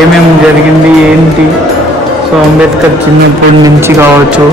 ఏమేమి జరిగింది ఏంటి? సో అంబేద్కర్ చిన్నప్పటి నుంచి కావచ్చు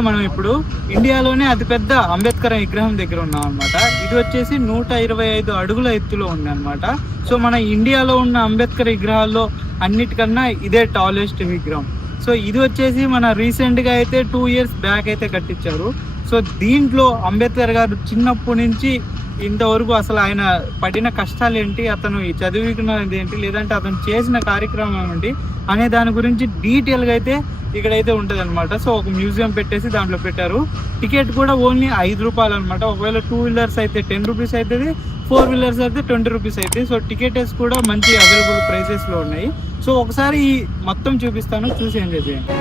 మనం ఇప్పుడు ఇండియాలోనే అతిపెద్ద అంబేద్కర్ విగ్రహం దగ్గర ఉన్నాం అనమాట ఇది వచ్చేసి నూట ఇరవై ఐదు అడుగుల ఎత్తులో ఉంది అనమాట సో మన ఇండియాలో ఉన్న అంబేద్కర్ విగ్రహాల్లో అన్నిటికన్నా ఇదే టాలెస్ట్ విగ్రహం. సో ఇది వచ్చేసి మన రీసెంట్గా అయితే టూ ఇయర్స్ బ్యాక్ అయితే కట్టించారు. సో దీంట్లో అంబేద్కర్ గారు చిన్నప్పటి నుంచి ఇంతవరకు అసలు ఆయన పడిన కష్టాలు ఏంటి అతను ఈ చదివికున్నది ఏంటి లేదంటే అతను చేసిన కార్యక్రమం ఏంటి అనే దాని గురించి డీటెయిల్గా అయితే ఇక్కడైతే ఉంటుంది అనమాట సో ఒక మ్యూజియం పెట్టేసి దాంట్లో పెట్టారు. టికెట్ కూడా ఓన్లీ ఐదు రూపాయలు అనమాట ఒకవేళ టూ వీలర్స్ అయితే టెన్ రూపీస్ అవుతుంది ఫోర్ వీలర్స్ అయితే ట్వంటీ రూపీస్ అవుతుంది సో టికెట్స్ కూడా మంచి అవైలబుల్ ప్రైసెస్లో ఉన్నాయి. సో ఒకసారి ఈ మొత్తం చూపిస్తాను చూసి ఎంజాయ్ చేయండి.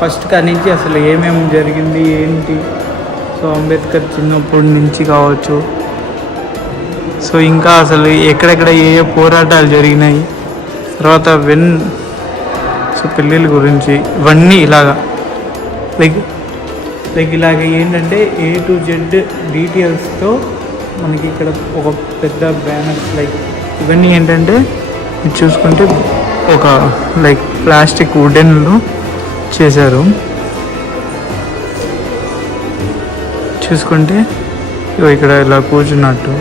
ఫస్ట్ కాడి నుంచి అసలు ఏమేమి జరిగింది ఏంటి? సో అంబేద్కర్ చిన్నప్పటి నుంచి కావచ్చు. సో ఇంకా అసలు ఎక్కడెక్కడ ఏ ఏ పోరాటాలు జరిగినాయి. తర్వాత వెన్ సో పెళ్ళిళ్ళ గురించి ఇవన్నీ ఇలాగా. లైక్ లైక్ ఇలాగ ఏంటంటే ఏ టు జెడ్ డీటెయిల్స్తో మనకి ఇక్కడ ఒక పెద్ద బ్యానర్స్ లైక్ ఇవన్నీ ఏంటంటే చూసుకుంటే ఒక లైక్ ప్లాస్టిక్ వుడెన్లో చేశారు. చూసుకుంటే ఇగో ఇక్కడ ఇలా కూర్చున్నట్టు.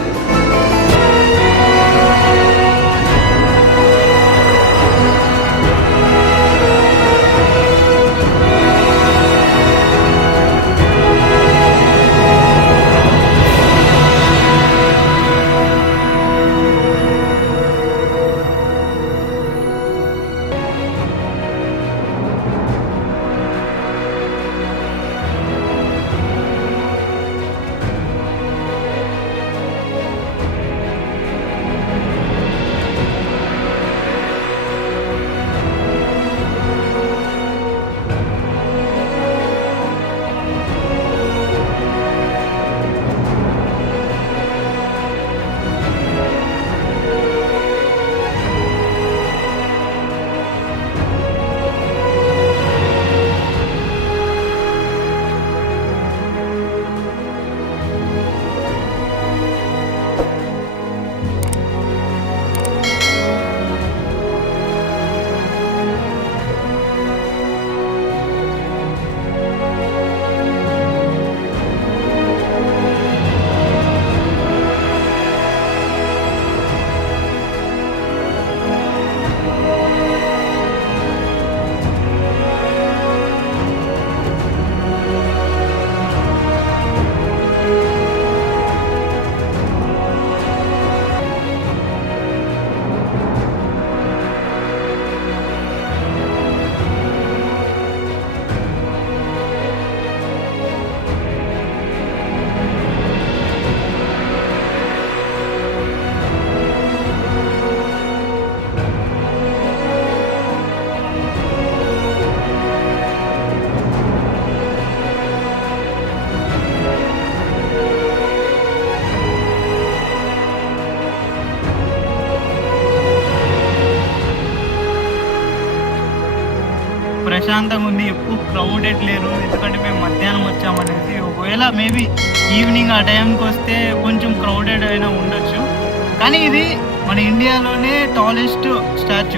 ప్రశాంతంగా ఉంది. ఎక్కువ క్రౌడెడ్ లేరు. ఎందుకంటే మేము మధ్యాహ్నం వచ్చామనేసి ఒకవేళ మేబీ ఈవినింగ్ ఆ టైంకి వస్తే కొంచెం క్రౌడెడ్ అయినా ఉండొచ్చు. కానీ ఇది మన ఇండియాలోనే టాలెస్ట్ స్టాచ్యూ